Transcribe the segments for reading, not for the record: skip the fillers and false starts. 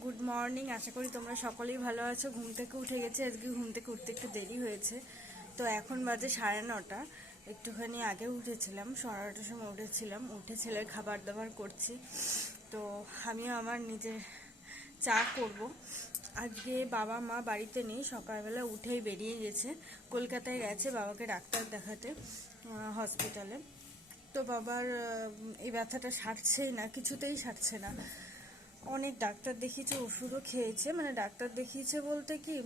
Good morning. আশা করি তোমরা সকলেই ভালো আছো। ঘুম থেকে উঠে গেছে, আজকে ঘুম থেকে উঠতে একটু দেরি হয়েছে। তো এখন বাজে 9:30। একটুখানি আগে উঠেছিলাম, 9:30টার সময় উঠেছিলাম। উঠে ছেলের খাবার দাবার করছি। তো আমিও আমার নিজের চা করব। আজকে বাবা মা বাড়িতে নেই, সকালবেলা উঠেই বেরিয়ে গেছে, কলকাতায় গেছে বাবাকে ডাক্তার দেখাতে হসপিটালে। তো বাবার এই ব্যথাটা সারছেই না, কিছুতেই সারছে না। অনেক ডাক্তার দেখিয়েছে, ওষুধও খেয়েছে, মানে ডাক্তার দেখিয়েছে বলতে কি,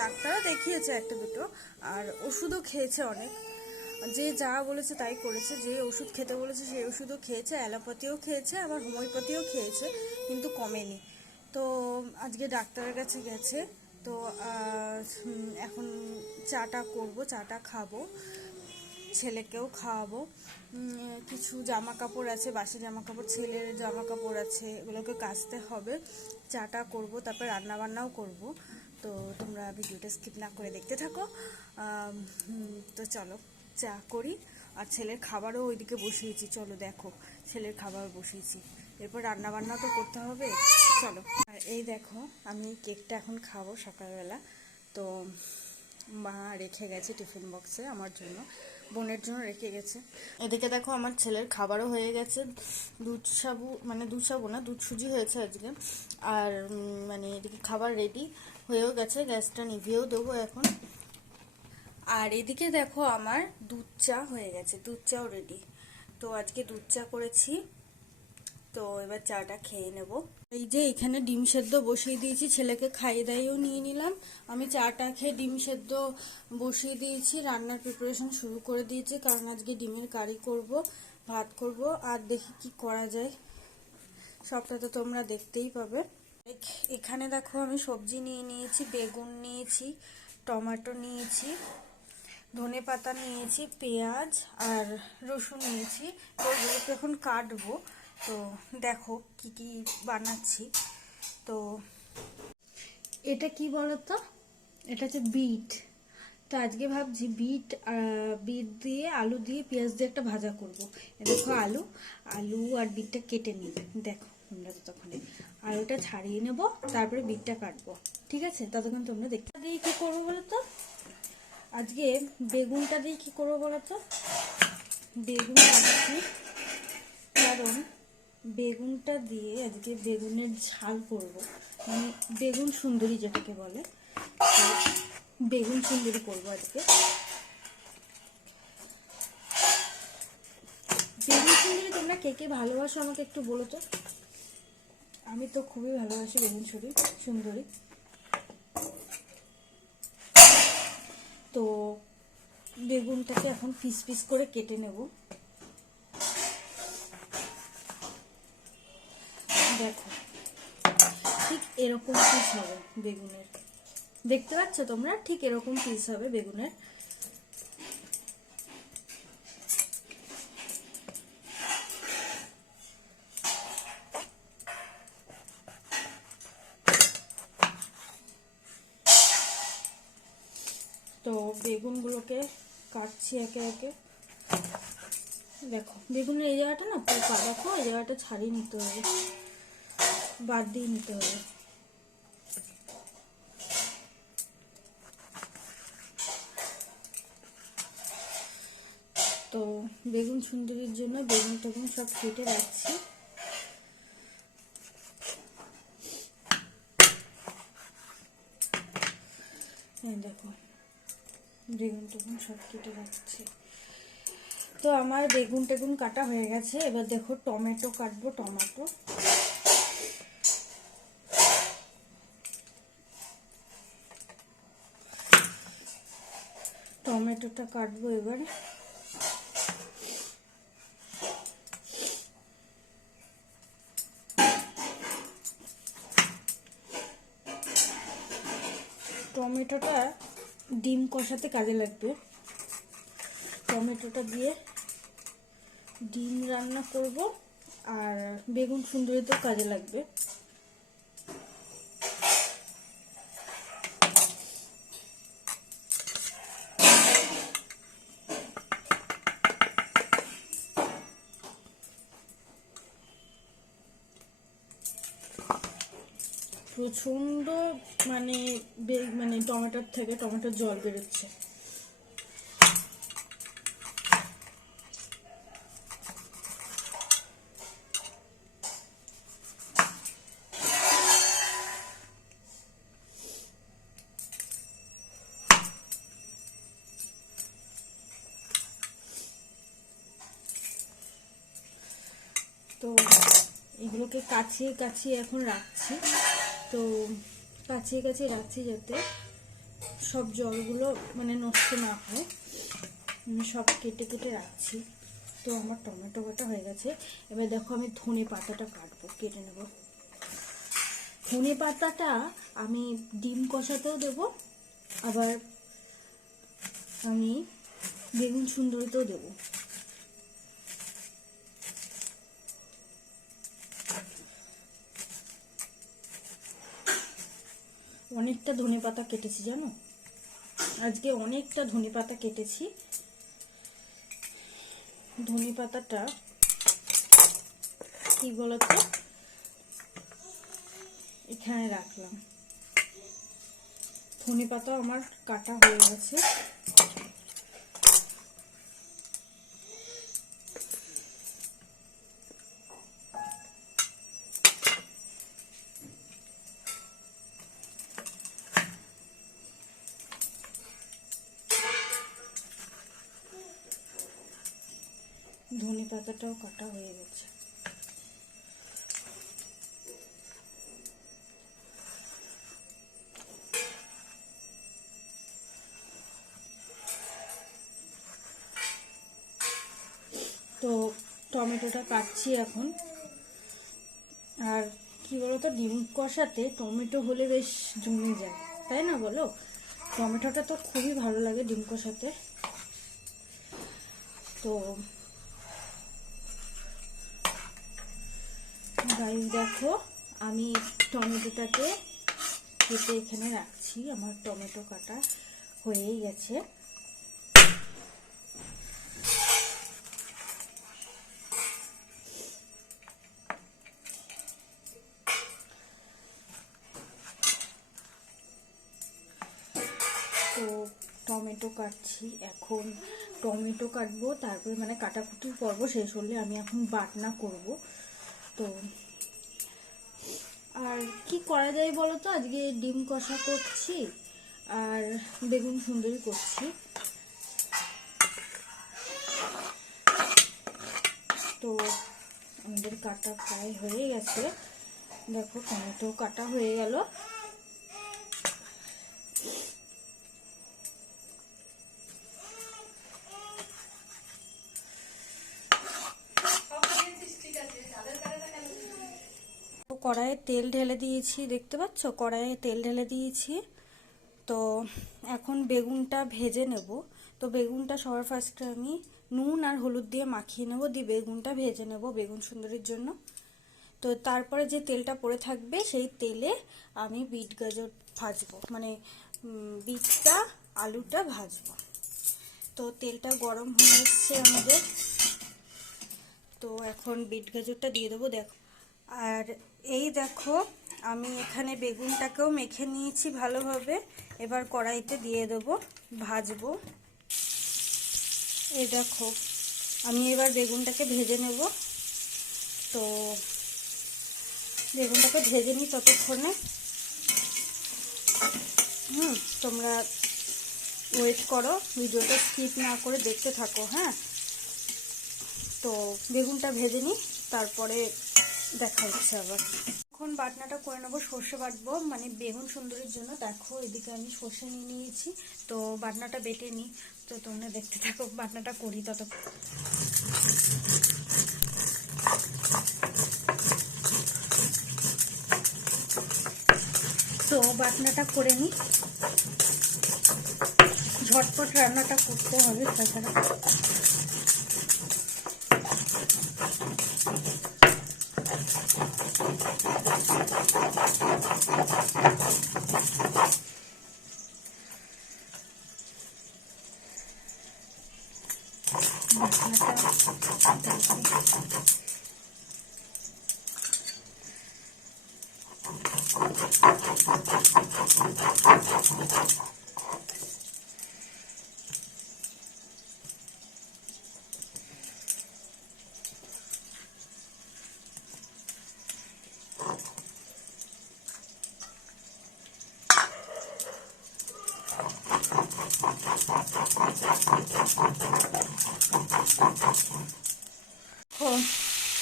ডাক্তারও দেখিয়েছে একটা দুটো, আর ওষুধও খেয়েছে অনেক। যে যা বলেছে তাই করেছে, যে ওষুধ খেতে বলেছে সেই ওষুধও খেয়েছে, অ্যালোপ্যাথিও খেয়েছে, আবার হোমিওপ্যাথিও খেয়েছে, কিন্তু কমেনি। তো আজকে ডাক্তারের কাছে গেছে। তো এখন চাটা করব, চাটা খাবো, ছেলেকেও খাওয়াবো। কিছু জামা কাপড় আছে, বাসি জামা কাপড়, ছেলের জামা কাপড় আছে, এগুলোকে কাচতে হবে। চাটা করব, তারপর রান্নাবান্নাও করব। তো তোমরা ভিডিওটা স্কিপ না করে দেখতে থাকো। তো চলো চা করি। আর ছেলের খাবারও ওইদিকে বসিয়েছি, চলো দেখো, ছেলের খাবার বসিয়েছি। এরপর রান্নাবান্না তো করতে হবে, চলো। আর এই দেখো, আমি কেকটা এখন খাবো সকালবেলা। তো মা রেখে গেছে টিফিন বক্সে আমার জন্য, বোনের জন্য রেখে গেছে। এদিকে দেখো আমার ছেলের খাবারও হয়ে গেছে। দুধ সাবু, মানে দুধ সাবু না, দুধ সুজি হয়েছে আজকে। আর মানে এদিকে খাবার রেডি হয়েও গেছে, গ্যাসটা নিভিয়েও দেবো এখন। আর এদিকে দেখো আমার দুধ চা হয়ে গেছে, দুধ চাও রেডি। তো আজকে দুধ চা করেছি। তো এবার চাটা খেয়ে নেব। এই যে এখানে ডিম সেদ্ধ বসিয়ে দিয়েছি, ছেলেকে খাইয়ে দাইয়েও নিয়ে নিলাম। আমি চাটা খেয়ে ডিম সেদ্ধ বসিয়ে দিয়েছি, রান্নার প্রিপারেশন শুরু করে দিয়েছি, কারণ আজকে ডিমের কারি করব, ভাত করব। আর দেখি কি করা যায়, সবটা তো তোমরা দেখতেই পাবে। এখানে দেখো আমি সবজি নিয়ে নিয়েছি, বেগুন নিয়েছি, টমেটো নিয়েছি, ধনে পাতা নিয়েছি, পেঁয়াজ আর রসুন নিয়েছি। তো এগুলোকে এখন কাটবো। তো দেখো কি কি বানাচ্ছি। তো এটা কি বলতো, এটা হচ্ছে বিট। তো আজকে ভাবছি বিট দিয়ে আলু দিয়ে পেঁয়াজ দিয়ে একটা ভাজা করব। দেখো আলু আলু আর বিটটা কেটে নিবে, দেখো তোমরা ততক্ষণে আলুটা ছাড়িয়ে নেব, তারপরে বিটটা কাটবো, ঠিক আছে? ততক্ষণ তোমরা দেখতে দিয়ে কি করবো বলো তো, আজকে বেগুনটা দিয়ে কি করবো বলো তো। বেগুন কাটছি, কারণ বেগুনটা দিয়ে আজকে বেগুনের ঝাল করব, মানে বেগুন সুন্দরী যেটাকে বলে, বেগুন সুন্দরী করবো আজকে। বেগুন সুন্দরী তোমরা কে কে ভালোবাসো আমাকে একটু বলো তো। আমি তো খুবই ভালোবাসি বেগুন সুন্দরী। তো বেগুনটাকে এখন পিস পিস করে কেটে নেব। দেখো ঠিক এরকম পিস হবে বেগুনের, দেখতে পাচ্ছ তোমরা, ঠিক এরকম পিস হবে বেগুনের। তো বেগুনগুলোকে কাটছি একে একে। দেখো বেগুনের এই জায়গাটা না পোকা, দেখো এই জায়গাটা ছাড়িয়ে নিতে হবে, বাদ দিয়ে নিতে হবে। তো বেগুন সুন্দরীর জন্য বেগুন টেগুন সব কেটে রাখছি। দেখো বেগুন টেগুন সব কেটে রাখছি। তো আমার বেগুন টেগুন কাটা হয়ে গেছে। এবার দেখো টমেটো কাটবো, টমেটোটা কাটবো এবার। টমেটোটা ডিম কষাতে কাজে লাগবে, টমেটোটা দিয়ে ডিম রান্না করব, আর বেগুন সুন্দরীতেও কাজে লাগবে। প্রচণ্ড মানে মানে টমেটোর থেকে টমেটোর জল বেরোচ্ছে। তো এগুলোকে কাছিয়ে কাছিয়ে এখন রাখছি, তো কাছিয়ে কাছিয়ে রাখছি যাতে সব জলগুলো মানে নষ্ট না হয়, সব কেটে কেটে রাখছি। তো আমার টমেটো কাটা হয়ে গেছে। এবার দেখো আমি ধনে পাতাটা কাটবো, কেটে নেব। ধনে পাতাটা আমি ডিম কষাতেও দেব, আবার আমি বেগুন সুন্দরীতেও দেবো। অনেকটা ধনে পাতা কেটেছি জানো, আজকে অনেকটা ধনে পাতা কেটেছি। ধনে পাতাটা কি বলতো এখানে রাখলাম। ধনে পাতা আমার কাটা হয়ে গেছে। ধনে পাতাটাও কাটা হয়ে গেছে। তো টমেটোটা কাটছি এখন। আর কি বলতো, ডিম কষাতে টমেটো হলে বেশ জমে যায়, তাই না বলো? টমেটোটা তো খুবই ভালো লাগে ডিম কষাতে। তো গাইস দেখো, আমি টমেটোটাকে কেটে এখানে রাখছি। আমার টমেটো কাটা হয়েই গেছে। তো টমেটো কাটছি এখন, টমেটো কাটবো, তারপরে মানে কাটাকুটির পর্ব শেষ হলে আমি এখন বাটনা করব। তো আর কি করা যায় বলো তো, আজকে ডিম কষা করছি আর বেগুন সুন্দরী করছি। তো আমাদের কাটা প্রায় হয়ে গেছে। দেখো টমেটো কাটা হয়ে গেল। কড়াইয়ে তেল ঢেলে দিয়েছি, দেখতে পাচ্ছ কড়াইয়ে তেল ঢেলে দিয়েছি। তো এখন বেগুনটা ভেজে নেব। তো বেগুনটা সবার ফার্স্টে আমি নুন আর হলুদ দিয়ে মাখিয়ে নেব, দিয়ে বেগুনটা ভেজে নেব বেগুন সুন্দরীর জন্য। তো তারপরে যে তেলটা পড়ে থাকবে সেই তেলে আমি বিট গাজর ভাজবো, মানে বিটটা আলুটা ভাজবো। তো তেলটা গরম হয়ে এসছে আমাদের। তো এখন বিট গাজরটা দিয়ে দেবো। দেখো, আর এই দেখো আমি এখানে বেগুনটাকেও মেখে নিয়েছি ভালোভাবে। এবার কড়াইতে দিয়ে দেবো, ভাজবো। এই দেখো আমি এবার বেগুনটাকে ভেজে নেব। তো বেগুনটাকে ভেজে নিই ততক্ষণে। তোমরা ওয়েট করো, ভিডিওটা স্কিপ না করে দেখতে থাকো। হ্যাঁ, তো বেগুনটা ভেজে নিই, তারপরে দেখা হচ্ছে আবার। এখন বাটনাটা করে নেবো, সর্ষে বাটবো মানে বেগুন সুন্দরীর জন্য। দেখো এদিকে আমি সর্ষে নিয়ে নিয়েছি, তো বাটনাটা বেটে নিই। তো তোমরা দেখতে থাকো, বাটনাটা করি ততক্ষণ। তো বাটনাটা করে নিই, ঝটপট রান্নাটা করতে হবে তাছাড়া।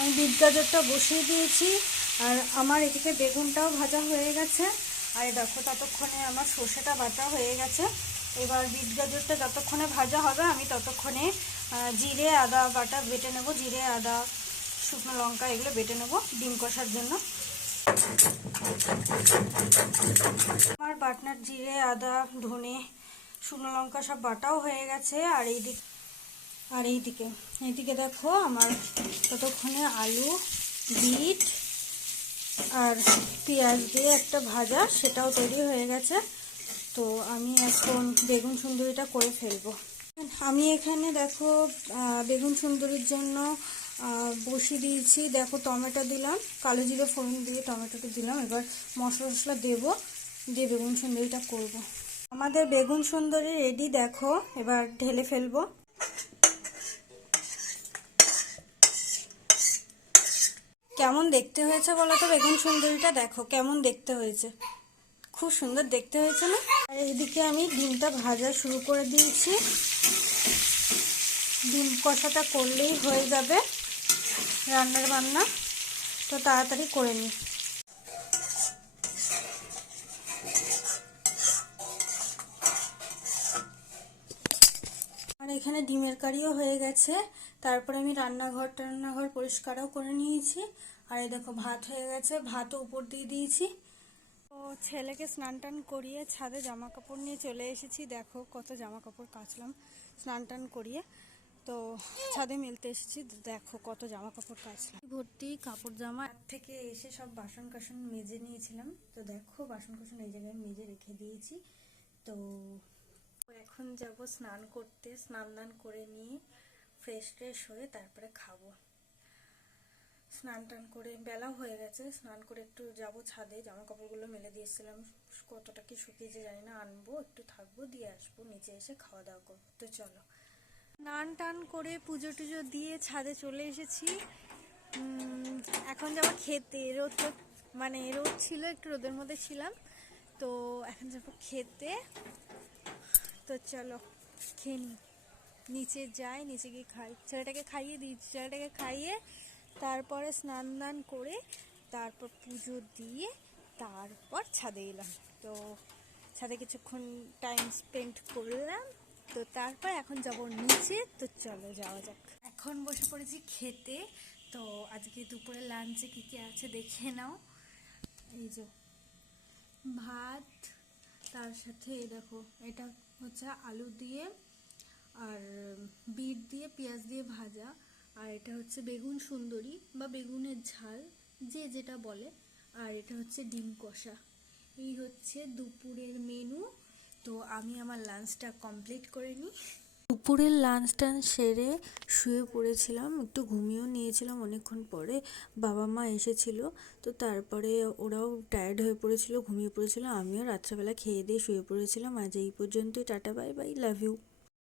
আমি বিট গাজরটা বসিয়ে দিয়েছি, আর আমার এদিকে বেগুনটাও ভাজা হয়ে গেছে। আর দেখো ততক্ষণে আমার সর্ষেটা বাটা হয়ে গেছে। এবার বিট গাজরটা যতক্ষণে ভাজা হবে আমি ততক্ষণে জিরে আদা বাটা বেটে নেব, জিরে আদা শুকনো লঙ্কা এগুলো বেটে নেব ডিম কষার জন্য। আমার বাটনার জিরে আদা ধনে শুকনো লঙ্কা সব বাটাও হয়ে গেছে। আর এইদিকে দেখো আমার ততক্ষণে আলু বিট আর পেঁয়াজ দিয়ে একটা ভাজা সেটাও তৈরি হয়ে গেছে। তো আমি এখন বেগুন সুন্দরীটা করে ফেলবো। আমি এখানে দেখো বেগুন সুন্দরীর জন্য বসিয়ে দিয়েছি। দেখো টমেটো দিলাম, কালো জিরে ফোড়ন দিয়ে টমেটোটা দিলাম। এবার মশলা টশলা দেবো, দিয়ে বেগুন সুন্দরীটা করব। আমাদের বেগুন সুন্দরী রেডি দেখো, এবার ঢেলে ফেলবো। কেমন দেখতে হয়েছে বলো তো বেগুন সুন্দরীটা? দেখো কেমন দেখতে হয়েছে, খুব সুন্দর দেখতে হয়েছে না? আর এইদিকে আমি ডিমটা ভাজা শুরু করে দিয়েছি। ডিম কষাটা করলেই হয়ে যাবে রান্নার বান্না, তো তাড়াতাড়ি করে নিই। আর এখানে ডিমের কারিও হয়ে গেছে। তারপরে আমি রান্নাঘর পরিষ্কারও করে নিয়েছি। আর এই দেখো ভাত হয়ে গেছে, ভাতও উপর দিয়ে দিয়েছি। তো ছেলেকে স্নান টান করিয়ে ছাদে জামা কাপড় নিয়ে চলে এসেছি। দেখো কত জামা কাপড় কাচলাম স্নান টান করিয়ে। তো ছাদে মেলতে এসেছি, দেখো কত জামা কাপড় কাচলাম, ভর্তি কাপড় জামা। থেকে এসে সব বাসন কাসন মেজে নিয়েছিলাম। তো দেখো বাসন কাসন এই জায়গায় মেজে রেখে দিয়েছি। তো এখন যাব স্নান করতে, স্নান দান করে নিয়ে ফ্রেশ হয়ে তারপরে খাবো। স্নান টান করে বেলাও হয়ে গেছে, স্নান করে একটু যাব ছাদে, জামা কাপড়গুলো মেলে দিয়েছিলাম, কতটা কি শুকিয়েছে জানি না, আনবো একটু থাকবো দিয়ে আসবো, নিচে এসে খাওয়া দাওয়া করবো। তো চলো, স্নান টান করে পুজো টুজো দিয়ে ছাদে চলে এসেছি। এখন যাবো খেতে, রোদ ছিল, একটু রোদের মধ্যে ছিলাম, তো এখন যাবো খেতে। তো চলো খেয়ে নিই, নিচে যাই, নিচে গিয়ে খাই, ছেলেটাকে খাইয়ে দিয়েছি, ছেলেটাকে খাইয়ে তারপরে স্নান দান করে তারপর পুজো দিয়ে তারপর ছাদে এলাম। তো ছাদে কিছুক্ষণ টাইম স্পেন্ড করলাম। তো তারপর এখন যাব নিচে। তো চলো যাওয়া যাক। এখন বসে পড়েছি খেতে। তো আজকে দুপুরে লাঞ্চে কী কী আছে দেখে নাও। এই যে ভাত, তার সাথে দেখো এটা হচ্ছে আলু দিয়ে আর বিট দিয়ে পেঁয়াজ দিয়ে ভাজা, আর এটা হচ্ছে বেগুন সুন্দরী বা বেগুনের ঝাল, যে যেটা বলে, আর এটা হচ্ছে ডিম কষা। এই হচ্ছে দুপুরের মেনু। তো আমি আমার লাঞ্চটা কমপ্লিট করে নিই। দুপুরের লাঞ্চ টান সেরে শুয়ে পড়েছিলাম, একটু ঘুমিয়েও নিয়েছিলাম। অনেকক্ষণ পরে বাবা মা এসেছিল, তো তারপরে ওরাও টায়ার্ড হয়ে পড়েছিল, ঘুমিয়ে পড়েছিল। আমিও রাত্রেবেলা খেয়ে দিয়ে শুয়ে পড়েছিলাম। আজ এই পর্যন্তই, tata bye bye, love you.